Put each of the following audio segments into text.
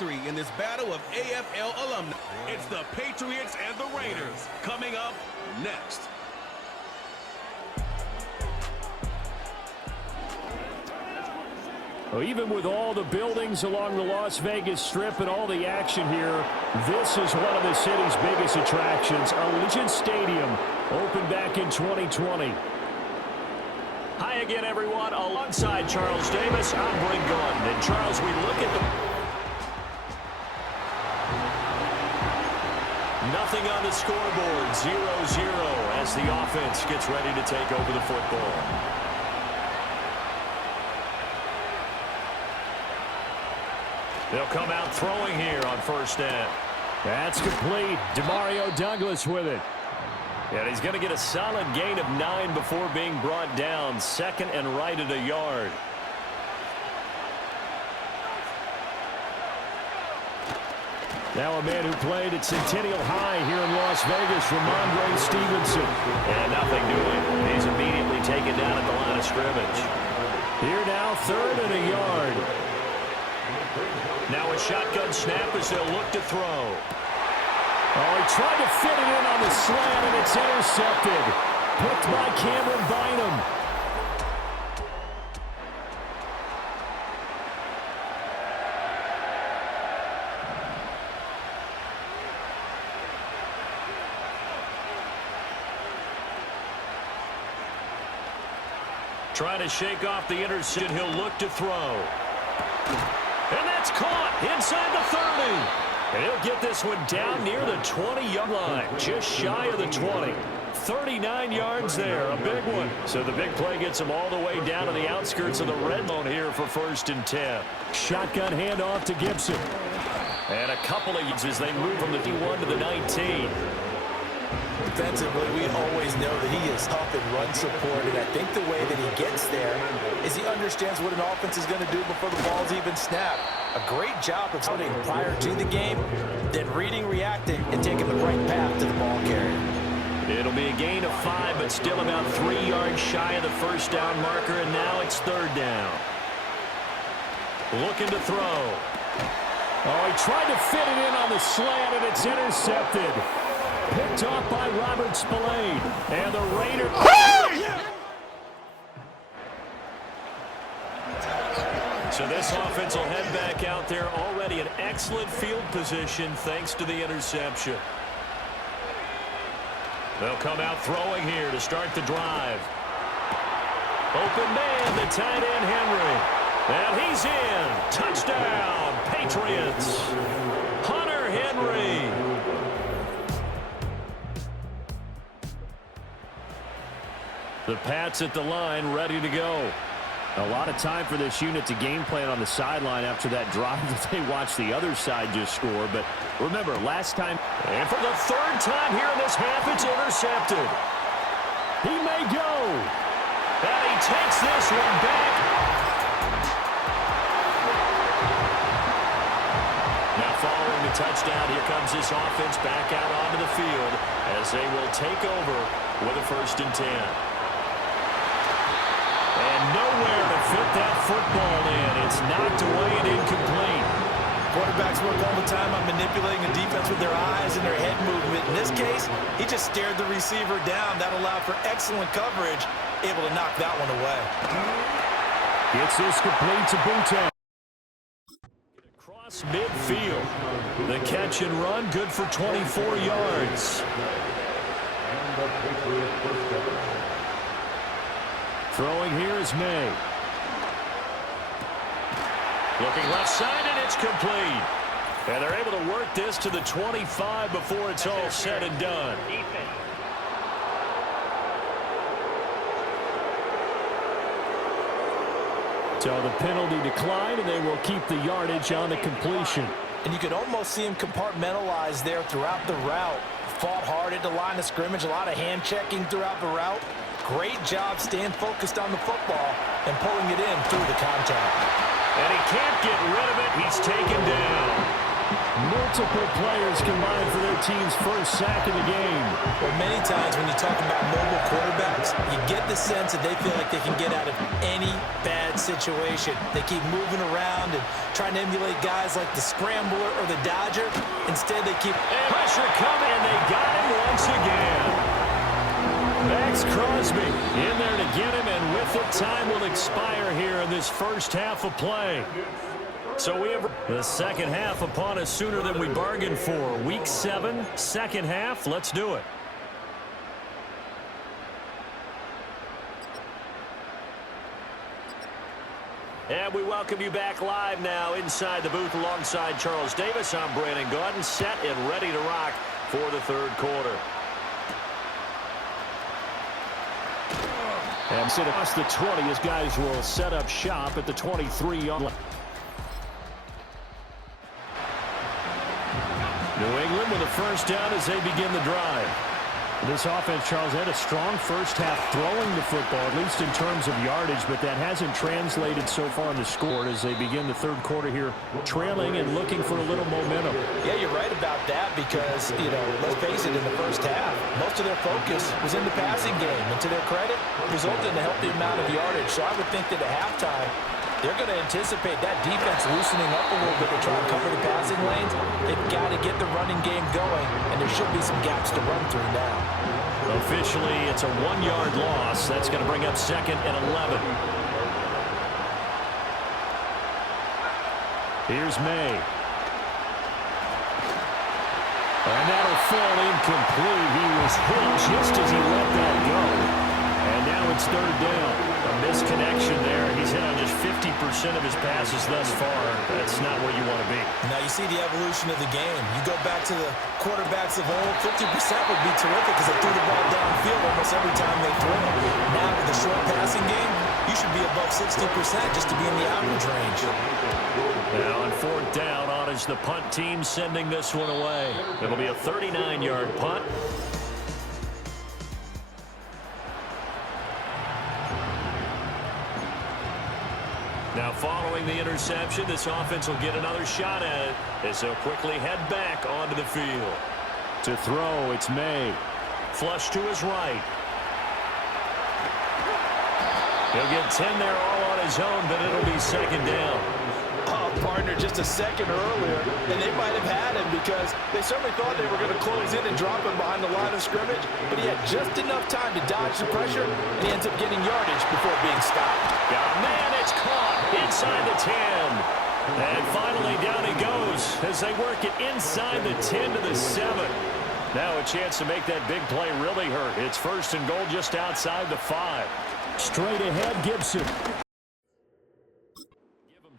history in this battle of AFL alumni. It's the Patriots and the Raiders coming up next. Well, even with all the buildings along the Las Vegas Strip and all the action here, this is one of the city's biggest attractions. Allegiant Stadium opened back in 2020. Hi again, everyone. Alongside Charles Davis, I'm Brent Gordon. And Charles, we look at the... Nothing on the scoreboard, 0-0 as the offense gets ready to take over the football. They'll come out throwing here on first down. That's complete. Demario Douglas with it. And he's going to get a solid gain of 9 before being brought down. Second and right at a yard. Now a man who played at Centennial High here in Las Vegas, Ramondre Stevenson. And nothing doing. He's immediately taken down at the line of scrimmage. Here now, third and a yard. Now a shotgun snap as they'll look to throw. Oh, he tried to fit it in on the slant, and it's intercepted. Picked by Cameron Bynum. Trying to shake off the interception. He'll look to throw. And that's caught inside the 30. And he'll get this one down near the 20-yard line, just shy of the 20. 39 yards there, a big one. So the big play gets him all the way down to the outskirts of the red zone here for 1st and 10. Shotgun handoff to Gibson. And a couple of yards as they move from the D1 to the 19. Defensively, we always know that he is tough in run support, and I think the way that he gets there is he understands what an offense is going to do before the ball's even snapped. A great job of starting prior to the game, then reading, reacting, and taking the right path to the ball carrier. It'll be a gain of 5, but still about 3 yards shy of the first down marker, and now it's third down. Looking to throw. Oh, he tried to fit it in on the slant, and it's intercepted. Picked off by Robert Spillane. And the Raiders... So this offense will head back out there, already in excellent field position thanks to the interception. They'll come out throwing here to start the drive. Open man, the tight end Henry. And he's in. Touchdown, Patriots. Hunter Henry. The Pats at the line, ready to go. A lot of time for this unit to game plan on the sideline after that drive that they watched the other side just score. But remember, last time, and for the third time here in this half, it's intercepted. He may go. And he takes this one back. Now following the touchdown, here comes this offense back out onto the field as they will take over with a 1st and 10. And nowhere to fit that football in. It's knocked away and incomplete. Quarterbacks work all the time on manipulating a defense with their eyes and their head movement. In this case, he just stared the receiver down. That allowed for excellent coverage, able to knock that one away. Gets this complete to Boutte. Across midfield. The catch and run, good for 24 yards. Throwing here is May. Looking left side, and it's complete. And they're able to work this to the 25 before it's all said and done. So the penalty declined, and they will keep the yardage on the completion. And you could almost see him compartmentalize there throughout the route. Fought hard at the line of scrimmage, a lot of hand checking throughout the route. Great job staying focused on the football and pulling it in through the contact. And he can't get rid of it. He's taken down. multiple players combined for their team's first sack of the game. Well, many times when you talk about mobile quarterbacks, you get the sense that they feel like they can get out of any bad situation. They keep moving around and trying to emulate guys like the Scrambler or the Dodger. Instead, they keep pressure coming, and they got him once again. Max Crosby in there to get him, and with it, time will expire here in this first half of play. So we have the second half upon us sooner than we bargained for. Week 7, second half. Let's do it. And we welcome you back live now inside the booth alongside Charles Davis. I'm Brandon Gaudin, set and ready to rock for the third quarter. And sit across the 20 as guys will set up shop at the 23-yard line. New England with a first down as they begin the drive. This offense, Charles, had a strong first half throwing the football, at least in terms of yardage, but that hasn't translated so far in the score as they begin the third quarter here, trailing and looking for a little momentum. Yeah, you're right about that because, let's face it, in the first half, most of their focus was in the passing game, and to their credit, resulted in a healthy amount of yardage. So I would think that at halftime, they're going to anticipate that defense loosening up a little bit to try and cover the passing lanes. They've got to get the running game going, and there should be some gaps to run through now. Officially, it's a 1-yard loss. That's going to bring up 2nd and 11. Here's May. And that'll fall incomplete. He was hit just as he let that go. And now it's third down. A misconnection there. He's hit on just 50% of his passes thus far. That's not where you want to be. Now you see the evolution of the game. You go back to the quarterbacks of old, 50% would be terrific because they threw the ball downfield almost every time they threw it. Now with the short passing game, you should be above 60% just to be in the average range. Now on fourth down, on is the punt team sending this one away. It'll be a 39-yard punt. Now following the interception, this offense will get another shot at it as they'll quickly head back onto the field. To throw, it's May. Flush to his right. He'll get 10 there all on his own, but it'll be second down. Partner just a second earlier, and they might have had him because they certainly thought they were going to close in and drop him behind the line of scrimmage, but he had just enough time to dodge the pressure, and he ends up getting yardage before being stopped. Oh, man, it's caught inside the 10. And finally down he goes as they work it inside the 10 to the 7. Now a chance to make that big play really hurt. It's first and goal just outside the 5. Straight ahead, Gibson.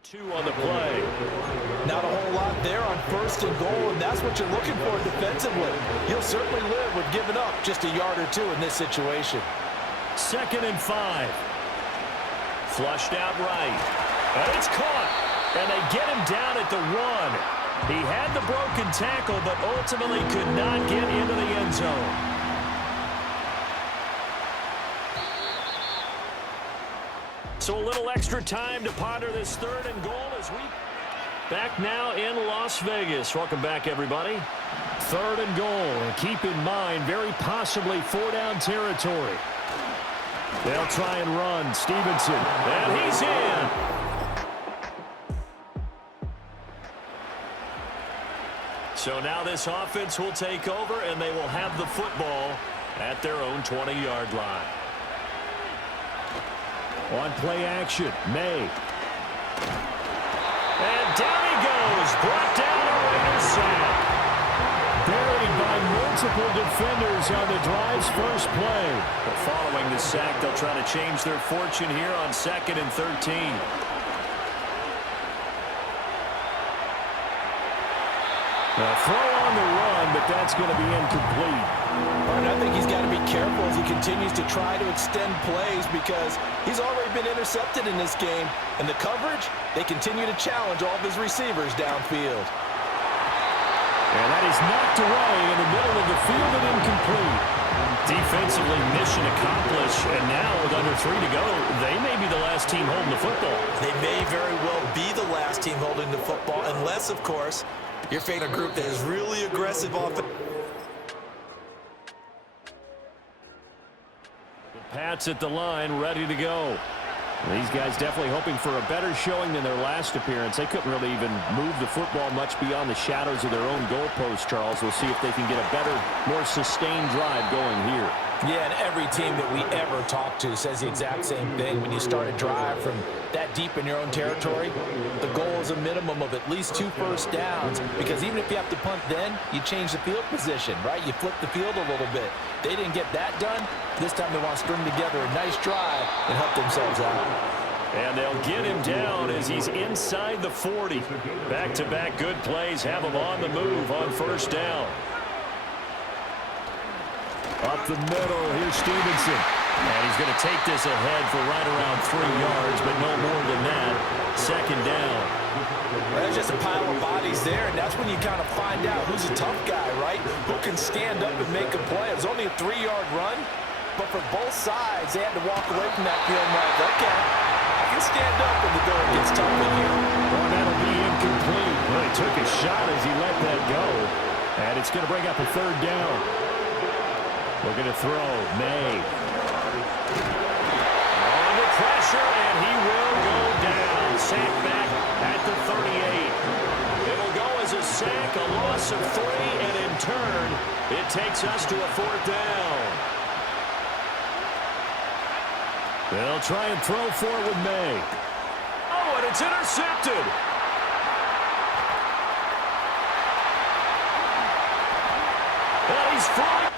2 on the play. Not a whole lot there on first and goal, and that's what you're looking for defensively. You'll certainly live with giving up just a yard or two in this situation. 2nd and 5. Flushed out right. And it's caught. And they get him down at the 1. He had the broken tackle, but ultimately could not get into the end zone. So a little extra time to ponder this 3rd and goal as we back now in Las Vegas. Welcome back, everybody. 3rd and goal. And keep in mind, very possibly 4-down territory. They'll try and run. Stevenson. And he's in. So now this offense will take over, and they will have the football at their own 20-yard line. On play action, May. And down he goes. Brought down a Raiders sack. Buried by multiple defenders on the drive's first play. But following the sack, they'll try to change their fortune here on 2nd and 13. A throw on the run, but that's going to be incomplete. And I think he's got to be careful as he continues to try to extend plays because he's already been intercepted in this game. And the coverage, they continue to challenge all of his receivers downfield. And that is knocked away in the middle of the field and incomplete. Defensively, mission accomplished. And now with under 3 to go, they may be the last team holding the football. They may very well be the last team holding the football unless, of course, You're facing a group that is really aggressive offense. The Pats at the line, ready to go. These guys definitely hoping for a better showing than their last appearance. They couldn't really even move the football much beyond the shadows of their own goalpost, Charles. We'll see if they can get a better, more sustained drive going here. Yeah, and every team that we ever talk to says the exact same thing. When you start a drive from that deep in your own territory, the goal is a minimum of at least 2 first downs, because even if you have to punt then, you change the field position, right? You flip the field a little bit. They didn't get that done. This time they want to string together a nice drive and help themselves out. And they'll get him down as he's inside the 40. Back-to-back good plays have him on the move on first down. Up the middle, here's Stevenson. And he's going to take this ahead for right around 3 yards, but no more than that. Second down. There's just a pile of bodies there, and that's when you kind of find out who's a tough guy, right? Who can stand up and make a play. It was only a 3-yard run, but for both sides, they had to walk away from that feeling like, okay, I can stand up when the going gets tough in here. Well, that'll be incomplete. Well, he took a shot as he let that go. And it's going to bring up a third down. Looking to throw. May. Under pressure, and he will go down. Sack back at the 38. It'll go as a sack, a loss of 3, and in turn, it takes us to a 4th down. They'll try and throw for it with May. Oh, and it's intercepted. And he's flying.